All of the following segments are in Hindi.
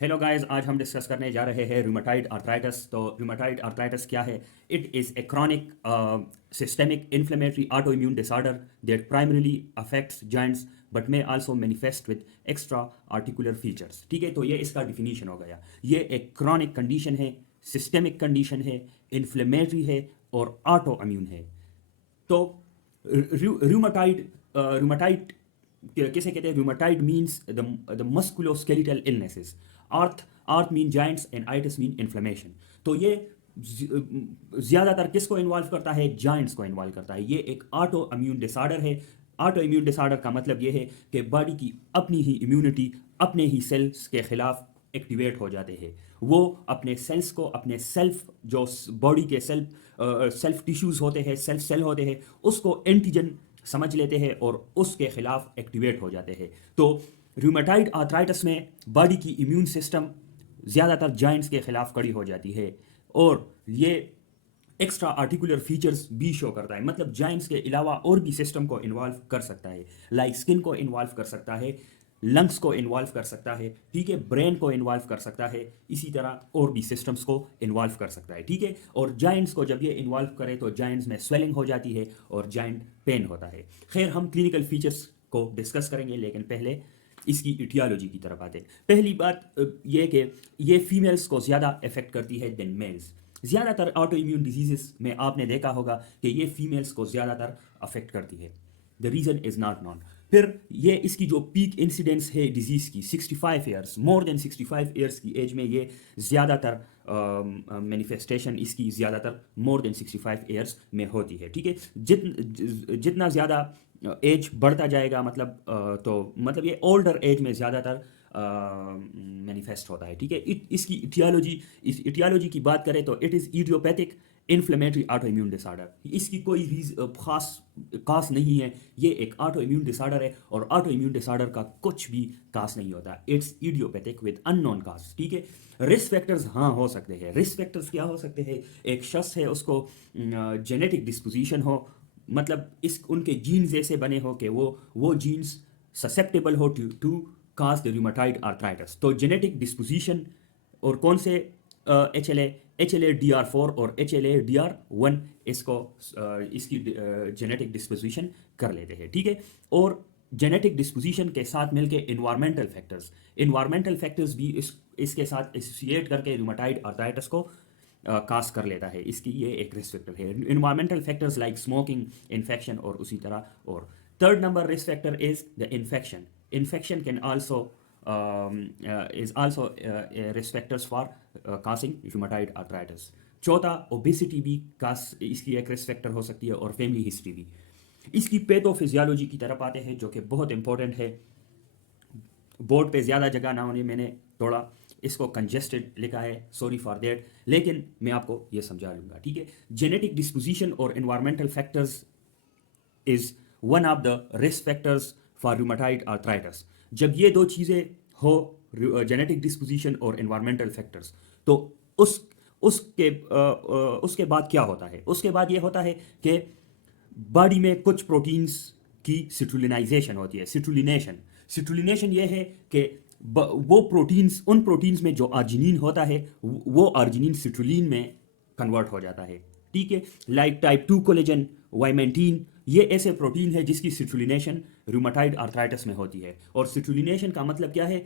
हेलो गाइस, आज हम डिस्कस करने जा रहे हैं रूमेटाइड आर्थराइटिस। तो रूमेटाइड आर्थराइटिस क्या है? It is a chronic systemic inflammatory autoimmune disorder that primarily affects joints but may also manifest with extra articular features. ठीक है, तो ये इसका डिफिनीशन हो गया। ये एक क्रॉनिक कंडीशन है, सिस्टेमिक कंडीशन है, इन्फ्लेमेटरी है और ऑटो इम्यून है। तो रूमेटाइड रूमेटाइड किसे कहते हैं? Rheumatoid means the musculoskeletal illnesses. Arth mean joints and itis mean inflammation. तो ये ज़्यादातर किसको इन्वॉल्व करता है? जॉइंट्स को इन्वॉल्व करता है। ये एक ऑटो इम्यून डिसऑर्डर है। ऑटो इम्यून डिसऑर्डर का मतलब ये है कि बॉडी की अपनी ही इम्यूनिटी अपने ही सेल्स के खिलाफ एक्टिवेट हो जाते हैं। वो अपने सेल्स को, अपने सेल्फ जो बॉडी के सेल्फ टिश्यूज़ होते हैं, सेल्फ सेल होते हैं, उसको एंटीजन समझ लेते हैं और उसके खिलाफ एक्टिवेट हो जाते हैं। तो रूमेटाइड आर्थराइटिस में बॉडी की इम्यून सिस्टम ज़्यादातर जॉइंट्स के खिलाफ खड़ी हो जाती है और ये एक्स्ट्रा आर्टिकुलर फीचर्स भी शो करता है। मतलब जॉइंट्स के अलावा और भी सिस्टम को इन्वॉल्व कर सकता है, लाइक स्किन को इन्वॉल्व कर सकता है, लंग्स को इन्वॉल्व कर सकता है, ठीक है, ब्रेन को इन्वॉल्व कर सकता है, इसी तरह और भी सिस्टम्स को इन्वॉल्व कर सकता है। ठीक है, और जॉइंट्स को जब ये इन्वॉल्व करे तो जॉइंट्स में स्वेलिंग हो जाती है और जॉइंट पेन होता है। खैर, हम क्लिनिकल फीचर्स को डिस्कस करेंगे, लेकिन पहले इसकी इटियोलॉजी की तरफ आते हैं। पहली बात ये कि ये फीमेल्स को ज़्यादा अफेक्ट करती है देन मेल्स। ज़्यादातर ऑटो इम्यून डिजीजेस में आपने देखा होगा कि ये फीमेल्स को ज़्यादातर अफेक्ट करती है। The reason is not non. फिर ये इसकी जो पीक इंसिडेंस है डिजीज़ की 65 ईयर्स, मोर देन 65 ईयर्स की एज में ये ज़्यादातर मैनिफेस्टेशन इसकी ज़्यादातर मोर देन 65 ईयर्स में होती है। ठीक है, जितना ज़्यादा एज बढ़ता जाएगा, तो मतलब ये ओल्डर एज में ज़्यादातर मैनिफेस्ट होता है। ठीक है, इसकी इटियोलॉजी, इस इटियोलॉजी की बात करें तो it is idiopathic inflammatory auto immune disorder. इसकी कोई खास कास नहीं है। ये एक ऑटो इम्यून डिसऑर्डर है और ऑटो इम्यून डिसऑर्डर का कुछ भी कास नहीं होता। इट्स इडियोपैथिक विद अननोन कास। ठीक है, रिस्क फैक्टर्स हाँ हो सकते हैं। रिस्क फैक्टर्स क्या हो सकते हैं? एक शख्स है, उसको जेनेटिक डिस्पोजिशन हो, मतलब इस उनके जीन्स ऐसे बने हो कि वो जीन्स ससेप्टेबल हो to cause the rheumatoid arthritis. तो जेनेटिक डिस्पोजिशन और कौन से HLA-DR4 और HLA-DR1 इसको इसकी जेनेटिक डिस्पोजिशन कर लेते हैं। ठीक है, और जेनेटिक डिस्पोजिशन के साथ मिलके इन्वायरमेंटल फैक्टर्स भी इसके साथ एसोसिएट करके रूमेटाइड आर्थराइटिस को कास कर लेता है। इसकी ये एक रिस्क फैक्टर है। Environmental factors like smoking, infection और उसी तरह। और third number risk factor is the infection. Infection can also is also risk factors for causing rheumatoid arthritis। चौथा, ओबेसिटी भी कास इसकी एक रिस्क फैक्टर हो सकती है और फैमिली हिस्ट्री भी। इसकी पैथोफिजियोलॉजी की तरफ आते हैं, जो कि बहुत इंपॉर्टेंट है। बोर्ड पे ज़्यादा जगह ना होने, मैंने थोड़ा इसको कंजेस्टेड लिखा है, सॉरी फॉर देट, लेकिन मैं आपको ये समझा लूँगा। ठीक है, जेनेटिक डिस्पोजिशन और environmental factors is one of the risk factors for rheumatoid arthritis. जब ये दो चीज़ें हो, जेनेटिक डिस्पोजिशन और इन्वायरमेंटल फैक्टर्स, तो उस उसके बाद क्या होता है? उसके बाद ये होता है कि बॉडी में कुछ प्रोटीन्स की सिट्रुलिनाइजेशन होती है। सिट्रुलिनेशन ये है कि वो प्रोटीन्स, उन प्रोटीन्स में जो आर्जिनिन होता है, वो आर्जिनिन सिट्रुलिन में कन्वर्ट हो जाता है। ठीक है, लाइक टाइप 2 कोलेजन, वाइमेंटीन, ये ऐसे प्रोटीन है जिसकी सिट्रुलिनेशन रूमेटाइड आर्थराइटिस में होती है। और सिट्रुलिनेशन का मतलब क्या है?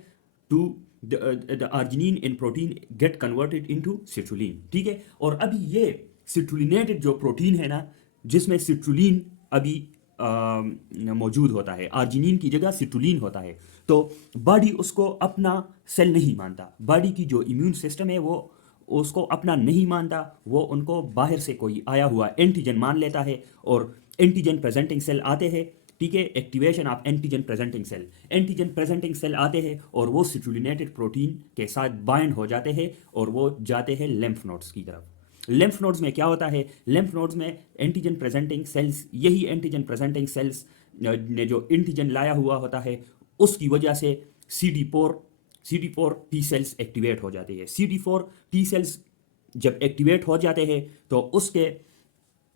To the arginine in protein get converted into citrulline. ठीक है, और अभी ये सिट्रुलिनेटेड जो प्रोटीन है ना, जिसमें सिट्रुलिन अभी मौजूद होता है, आर्जिनिन की जगह सिट्रुलिन होता है, तो बॉडी उसको अपना सेल नहीं मानता। बॉडी की जो इम्यून सिस्टम है वो उसको अपना नहीं मानता, वो उनको बाहर से कोई आया हुआ एंटीजन मान लेता है और एंटीजन प्रेजेंटिंग सेल आते हैं। ठीक है, activation of antigen presenting cell आते हैं और वो सिट्रुलिनेटेड प्रोटीन के साथ बाइंड हो जाते हैं और वो जाते हैं लिम्फ नोड्स की तरफ। लिम्फ नोड्स में क्या होता है? लिम्फ नोड्स में एंटीजन प्रेजेंटिंग सेल्स, यही एंटीजन प्रेजेंटिंग सेल्स ने जो एंटीजन लाया हुआ होता है, उसकी वजह से CD4 टी सेल्स एक्टिवेट हो जाती है। CD4 टी सेल्स जब एक्टिवेट हो जाते हैं तो उसके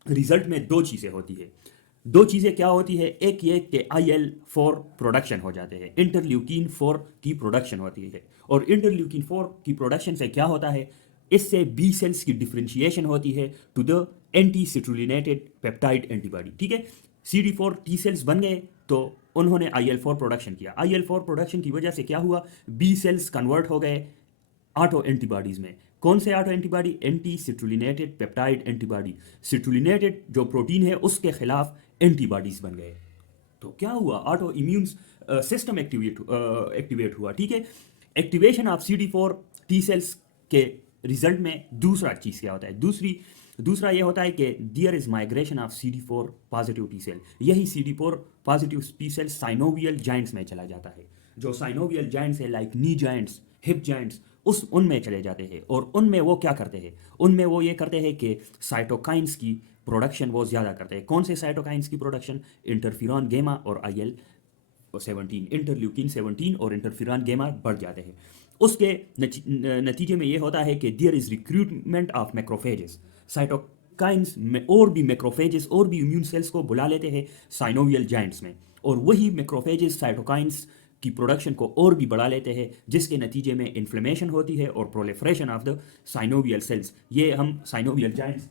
रिजल्ट में दो चीज़ें होती है। दो चीज़ें क्या होती है, एक ये कि IL-4 प्रोडक्शन हो जाते हैं, इंटरल्यूकिन 4 की प्रोडक्शन होती है, और इंटरल्यूकिन 4 की प्रोडक्शन से क्या होता है, इससे बी सेल्स की डिफ्रेंशिएशन होती है to the anti citrullinated peptide antibody. ठीक है, CD4 टी सेल्स बन गए तो उन्होंने IL-4 प्रोडक्शन किया। IL-4 प्रोडक्शन की वजह से क्या हुआ, बी सेल्स कन्वर्ट हो गए ऑटो एंटीबॉडीज में। कौन से auto antibody, anti citrullinated peptide antibody. Citrullinated जो प्रोटीन है उसके खिलाफ एंटीबॉडीज बन गए। तो क्या हुआ, ऑटो इम्यून सिस्टम एक्टिवेट हुआ। ठीक है, activation of CD4 T cells के रिजल्ट में दूसरा चीज़ क्या होता है, दूसरा ये होता है कि there is migration of CD4 positive T cell. यही CD4 positive T cell synovial joints में चला जाता है। जो साइनोवियल जॉइंट्स है like knee joints, hip joints, उनमें चले जाते हैं, और उनमें वो क्या करते हैं, उनमें वो ये करते हैं कि साइटोकाइंस की प्रोडक्शन वो ज़्यादा करते हैं। कौन से साइटोकाइंस की प्रोडक्शन, इंटरफिरॉन गेमा और IL-17, इंटरल्यूकिन 17 और इंटरफिरॉन गेमा बढ़ जाते हैं। उसके नतीजे में ये होता है कि there is recruitment of macrophages. Cytokines में और भी मैक्रोफेजेस और भी इम्यून सेल्स को बुला लेते हैं साइनोवियल जॉइंट्स में, और वही मैक्रोफेजेस साइटोकाइंस की प्रोडक्शन को और भी बढ़ा लेते हैं, जिसके नतीजे में इन्फ्लेमेशन होती है और proliferation of the synovial cells. ये हम साइनोवियल जॉइंट्स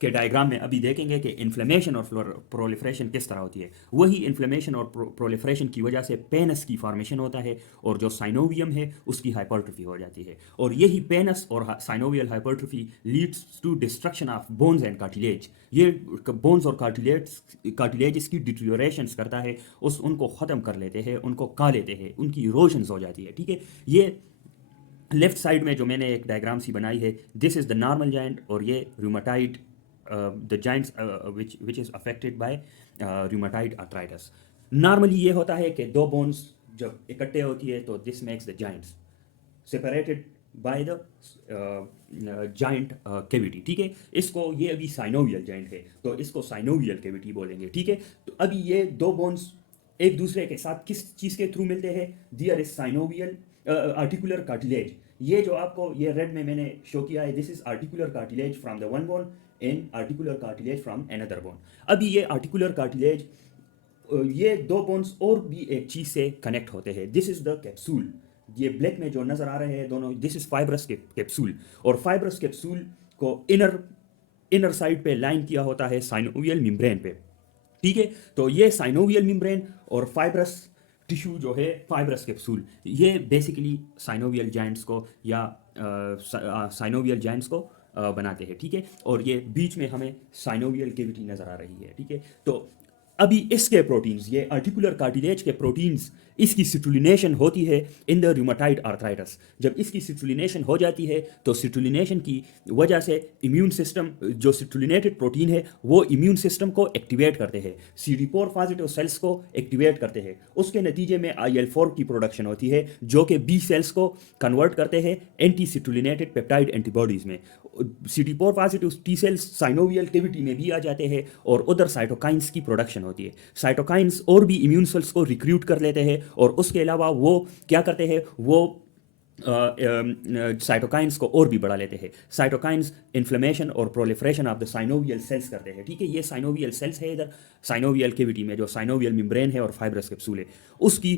के डायग्राम में अभी देखेंगे कि इन्फ्लेमेशन और प्रोलिफरेशन किस तरह होती है। वही इन्फ्लेमेशन और प्रोलिफरेशन की वजह से पेनस की फॉर्मेशन होता है, और जो साइनोवियम है उसकी हाइपरट्रोफी हो जाती है, और यही पेनस और synovial hypertrophy leads to destruction of bones and cartilage. ये बोन्स और कार्टिलेज की डिट्रियोरेशंस करता है, उनको ख़त्म कर लेते हैं, उनको खा लेते हैं, उनकी इरोजन्स हो जाती है। ठीक है, ये लेफ्ट साइड में जो मैंने एक डायग्राम सी बनाई है, this is the normal joint, और ये rheumatoid the joints which is affected by rheumatoid arthritis. Normally ये होता है कि दो बोन्स जब इकट्ठे होती है तो this makes the joints separated by the joint cavity. ठीक है, इसको, ये अभी साइनोवियल जॉइंट है तो इसको साइनोवियल कैविटी बोलेंगे। ठीक है, तो अभी ये दो बोन्स एक दूसरे के साथ किस चीज़ के थ्रू मिलते हैं, दियर इज साइनोवियल आर्टिकुलर कार्टिलेज। ये जो आपको ये रेड में मैंने शो किया है, this is articular cartilage from the one bone and articular cartilage from another bone. अभी ये आर्टिकुलर कार्टिलेज, ये दो बोन्स और भी एक चीज़ से कनेक्ट होते हैं, दिस इज द कैप्सूल। ये ब्लैक में जो नज़र आ रहे हैं दोनों, दिस इज फाइब्रस कैप्सूल, और फाइब्रस कैप्सूल को इनर साइड पे लाइन किया होता है साइनोवियल मेम्ब्रेन पे। ठीक है, तो ये साइनोवियल मेम्ब्रेन और फाइब्रस टिश्यू जो है फाइब्रस कैप्सूल, ये बेसिकली साइनोवियल जॉइंट्स को या साइनोवियल जॉइंट्स को बनाते हैं। ठीक है, और ये बीच में हमें साइनोवियल कैविटी नज़र आ रही है। ठीक है, तो अभी इसके प्रोटीन्स, ये आर्टिकुलर कार्टिलेज के प्रोटीन्स, इसकी सिट्रुलिनेशन होती है इन द रूमेटाइड आर्थराइटिस। जब इसकी सिट्रुलिनेशन हो जाती है तो सिट्रुलिनेशन की वजह से इम्यून सिस्टम, जो सिट्रुलिनेटेड प्रोटीन है वो इम्यून सिस्टम को एक्टिवेट करते हैं, CD4 पॉजिटिव सेल्स को एक्टिवेट करते हैं। उसके नतीजे में IL-4 की प्रोडक्शन होती है, जो कि बी सेल्स को कन्वर्ट करते हैं एंटी सिट्रुलिनेटेड पेप्टाइड एंटीबॉडीज़ में। CD4 positive T cells synovial cavity में भी आ जाते हैं, और उधर साइटोकाइंस की प्रोडक्शन होती है। साइटोकाइंस और भी इम्यून सेल्स को रिक्रूट कर लेते हैं, और उसके अलावा वो क्या करते हैं, वो साइटोकाइंस को और भी बढ़ा लेते हैं। साइटोकाइंस इन्फ्लेमेशन और proliferation of the synovial cells करते हैं। ठीक है, ये साइनोवियल सेल्स है इधर साइनोवियल कैविटी में, जो साइनोवियल मेम्ब्रेन है और फाइब्रस कैप्सूल है, उसकी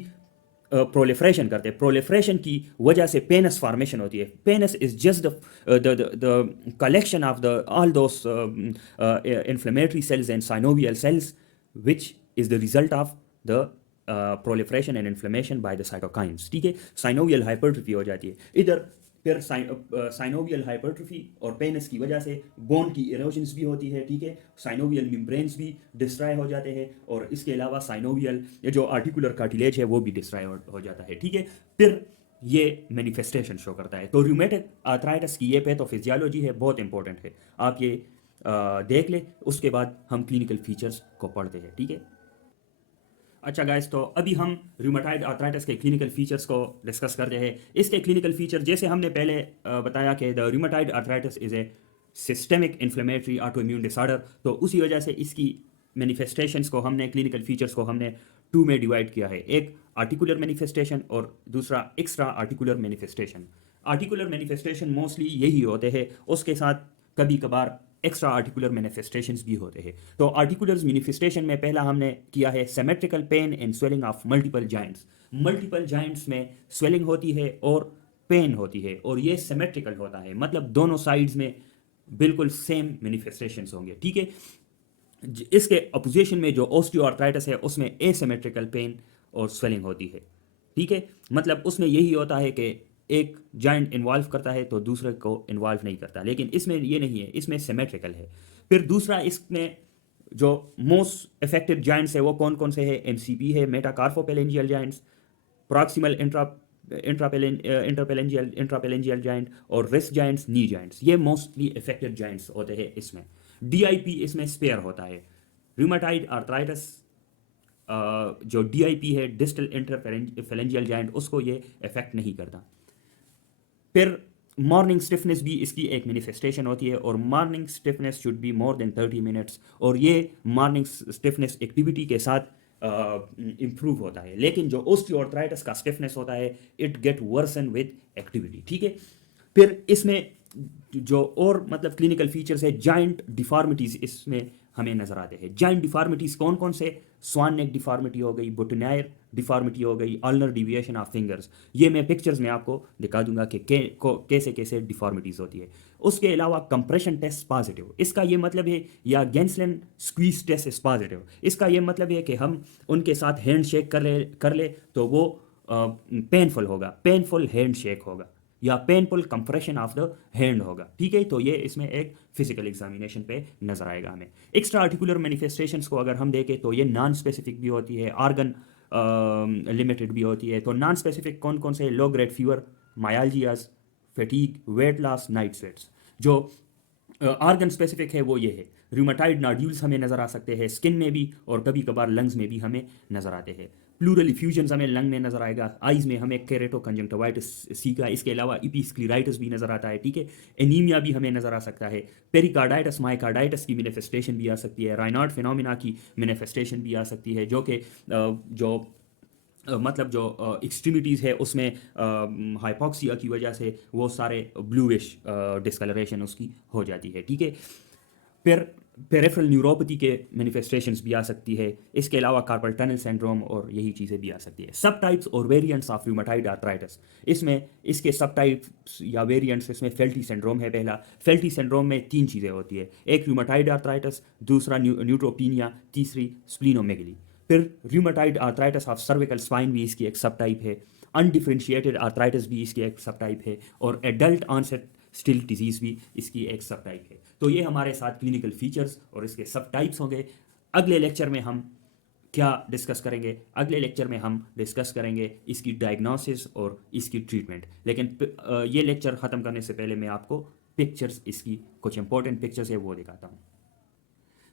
प्रोलिफरेशन करते हैं। प्रोलिफरेशन की वजह से पेनस फॉर्मेशन होती है। Pannus is just the collection of the all those inflammatory cells and synovial cells which is the result of the proliferation and inflammation by the cytokines. ठीक है, साइनोवियल हाइपरट्रोफी हो जाती है इधर। फिर साइनोवियल हाइपरट्रोफी और पेनस की वजह से बोन की इरोजन्स भी होती है। ठीक है, साइनोवियल मेम्ब्रेन्स भी डिस्ट्रॉय हो जाते हैं, और इसके अलावा साइनोवियल जो आर्टिकुलर कार्टिलेज है वो भी डिस्ट्रॉय हो जाता है। ठीक है, फिर ये मैनिफेस्टेशन शो करता है। तो रूमेटिक आर्थराइटिस की ये पैथोफिजियोलॉजी है, बहुत इंपॉर्टेंट है, आप ये देख ले, उसके बाद हम क्लिनिकल फीचर्स को पढ़ते हैं। ठीक है, अच्छा गाइस, तो अभी हम रूमेटाइड आर्थराइटिस के क्लिनिकल फीचर्स को डिस्कस करते हैं। इसके क्लिनिकल फीचर, जैसे हमने पहले बताया कि the rheumatoid arthritis is a systemic inflammatory auto immune disorder, तो उसी वजह से इसकी मैनिफेस्टेशंस को हमने, क्लिनिकल फीचर्स को हमने 2 में डिवाइड किया है, एक आर्टिकुलर मैनिफेस्टेशन और दूसरा extra articular manifestation. Articular manifestation mostly यही होते हैं, उसके साथ कभी कभार एक्स्ट्रा आर्टिकुलर मैनिफेस्टेशंस भी होते हैं। तो आर्टिकुलर मैनिफेस्टेशन में पहला हमने किया है symmetrical pain and swelling of multiple joints. Multiple joints में स्वेलिंग होती है और पेन होती है, और ये सिमेट्रिकल होता है, मतलब दोनों साइड्स में बिल्कुल सेम मैनिफेस्टेशंस होंगे, ठीक है। इसके अपोजिशन में जो ऑस्टियोआर्थराइटिस है उसमें एसिमेट्रिकल पेन और स्वेलिंग होती है, ठीक है। मतलब उसमें यही होता है कि एक जॉइंट इन्वॉल्व करता है तो दूसरे को इन्वॉल्व नहीं करता, लेकिन इसमें ये नहीं है, इसमें सिमेट्रिकल है। फिर दूसरा, इसमें जो मोस्ट इफेक्टेड जॉइंट्स है वो कौन कौन से हैं? एमसीपी है, मेटाकार्पोपेलेंजियल जॉइंट्स, प्रॉक्सिमल इंट्रापेलेंजियल जॉइंट, और रिस्ट जॉइंट्स, नी जॉइंट्स, ये मोस्टली इफेक्टेड जॉइंट्स होते हैं इसमें। डीआईपी इसमें स्पेयर होता है। रूमेटाइड आर्थराइटिस, जो डीआईपी है, डिस्टल इंटरफेरेंजियल जॉइंट, उसको ये इफेक्ट नहीं करता। फिर मॉर्निंग स्टिफनेस भी इसकी एक मैनिफेस्टेशन होती है, और morning stiffness should be more than 30 minutes, और ये मॉर्निंग स्टिफनेस एक्टिविटी के साथ इम्प्रूव होता है। लेकिन जो ओस्टियोआर्थराइटिस का स्टिफनेस होता है, it get worsen with activity, ठीक है। फिर इसमें जो और मतलब क्लिनिकल फीचर्स है, जॉइंट डिफॉर्मिटीज इसमें हमें नजर आते हैं। जॉइंट डिफॉर्मिटीज कौन कौन से? स्वान नेक डिफॉर्मिटी हो गई, बुटनायर डिफॉर्मिटी हो गई, अल्नर डिविएशन ऑफ फिंगर्स। ये मैं पिक्चर्स में आपको दिखा दूंगा कि कैसे कैसे डिफॉर्मिटीज होती है। उसके अलावा कंप्रेशन टेस्ट पॉजिटिव, इसका ये मतलब है, या Gaenslen squeeze test is positive, इसका ये मतलब है कि हम उनके साथ हैंड शेक कर ले तो वो पेनफुल होगा, पेनफुल हैंड शेक होगा, या painful compression of the hand होगा, ठीक है। तो ये इसमें एक फिजिकल एग्जामिनेशन पे नजर आएगा हमें। एक्स्ट्रा आर्टिकुलर मैनिफेस्टेशंस को अगर हम देखें तो ये नॉन स्पेसिफिक भी होती है, ऑर्गन लिमिटेड भी होती है। तो नॉन स्पेसिफिक कौन कौन से? Low grade fever, myalgias, fatigue, weight loss, night sweats. जो ऑर्गन स्पेसिफिक है वो ये है, रूमेटाइड नोड्यूल्स हमें नज़र आ सकते हैं स्किन में भी, और कभी कभार लंग्स में भी हमें नज़र आते हैं। प्लूरल इफ्यूजन्स हमें लंग में नजर आएगा, आइज में हमें केरेटो कंजंक्टिवाइटिस सी का, इसके अलावा इपीस्क्लेराइटिस भी नजर आता है, ठीक है। एनीमिया भी हमें नजर आ सकता है, पेरिकार्डाइटिस, माइकार्डाइटिस की मैनिफेस्टेशन भी आ सकती है, रायनार्ड फिनोमिना की मैनिफेस्टेशन भी आ सकती है, जो कि जो मतलब जो एक्सट्रीमिटीज़ है उसमें हाइपोक्सिया की वजह से वो सारे ब्लूइश डिस्कलरेशन उसकी हो जाती है, ठीक है। फिर पेरिफेरल न्यूरोपैथी के मैनिफेस्टेशंस भी आ सकती है, इसके अलावा कार्पल टनल सिंड्रोम और यही चीज़ें भी आ सकती है। सब टाइप्स और वेरिएंट्स ऑफ रूमेटाइड आर्थराइटिस, इसमें इसके सब टाइप्स या वेरिएंट्स, इसमें फेल्टी सिंड्रोम है पहला। फेल्टी सिंड्रोम में तीन चीज़ें होती है, एक रूमेटाइड आर्थराइटिस, दूसरा न्यूट्रोपीनिया, तीसरी स्प्लीनोमेगली। फिर rheumatoid arthritis of cervical spine भी इसकी एक सब टाइप है, अनडिफरेंशिएटेड आर्थराइटिस भी इसकी एक सब टाइप है, और एडल्ट ऑनसेट स्टिल डिजीज़ भी इसकी एक सब टाइप है। तो ये हमारे साथ क्लिनिकल फीचर्स और इसके सब टाइप्स होंगे। अगले लेक्चर में हम क्या डिस्कस करेंगे? अगले लेक्चर में हम डिस्कस करेंगे इसकी डायग्नोसिस और इसकी ट्रीटमेंट। लेकिन ये लेक्चर ख़त्म करने से पहले मैं आपको पिक्चर्स, इसकी कुछ इंपॉर्टेंट पिक्चर्स है वो दिखाता हूँ।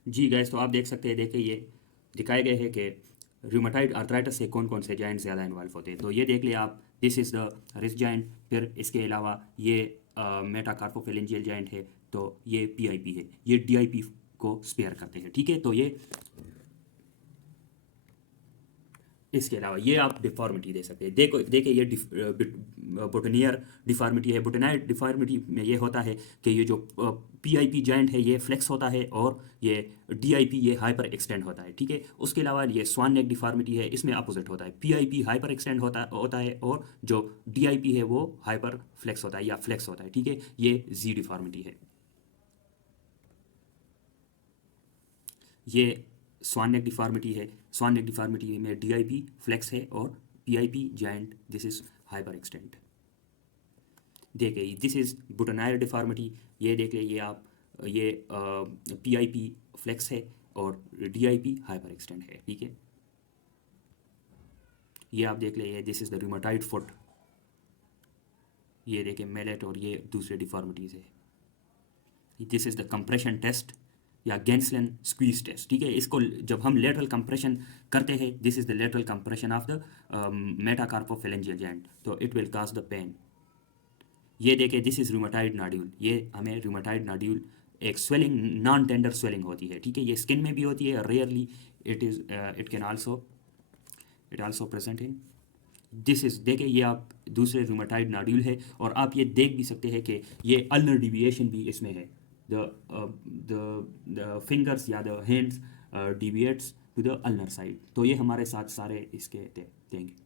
जी गैस, तो आप देख सकते हैं, देखिए ये दिखाए गए हैं कि रूमेटाइड आर्थराइटिस से कौन कौन से जॉइंट ज़्यादा इन्वॉल्व होते हैं। तो ये देख लिया आप, this is the wrist joint. फिर इसके अलावा ये मेटाकार्पोफेलेंजियल जॉइंट है, तो ये पीआईपी है, ये डीआईपी को स्पेयर करते हैं, ठीक है। तो ये इसके अलावा ये आप डिफॉर्मिटी दे सकते हैं। देखिए ये बोटनियर डिफॉर्मिटी है। बोटनाइड डिफॉर्मिटी में ये होता है कि ये जो पीआईपी जॉइंट है ये फ्लेक्स होता है, और ये डीआईपी ये हाइपर एक्सटेंड होता है, ठीक है। उसके अलावा ये स्वान नेक डिफॉर्मिटी है, इसमें अपोजिट होता है, पीआईपी हाइपर एक्सटेंड होता है, और जो डीआईपी है वो हाइपर फ्लेक्स होता है या फ्लेक्स होता है, ठीक है। ये जी डिफॉर्मिटी है। ये स्वान नेक डिफॉर्मिटी है, स्वान नेक डिफॉर्मिटी में डीआईपी फ्लेक्स है और PIP joint this is hyper extend. देखिए दिस इज बुटनायर डिफॉर्मिटी, ये देख लिए, ये आप ये पीआईपी फ्लेक्स है और डीआईपी हाइपर एक्सटेंड है, ठीक है। ये आप देख लिए, this is the rheumatoid foot, ये देखिए मेलेट, और ये दूसरे डिफॉर्मिटीज़ है। This is the compression test या गेंसलिन स्क्वीज टेस्ट, ठीक है। इसको जब हम लेटरल कंप्रेशन करते हैं, this is the lateral compression of the metacarpophalangeal joint, तो it will cause the pain. ये देखिए दिस इज रूमेटाइड नोड्यूल, ये हमें रूमेटाइड नोड्यूल एक स्वेलिंग, नॉन टेंडर स्वेलिंग होती है, ठीक है। ये स्किन में भी होती है, rarely it can also present in this is. देखिए ये आप दूसरे रूमेटाइड नोड्यूल है, और आप ये देख भी सकते हैं कि ये अल्नर डिविएशन भी इसमें है, the fingers या the hands deviates to the ulnar side. तो ये हमारे साथ सारे इसके थे. Thank you.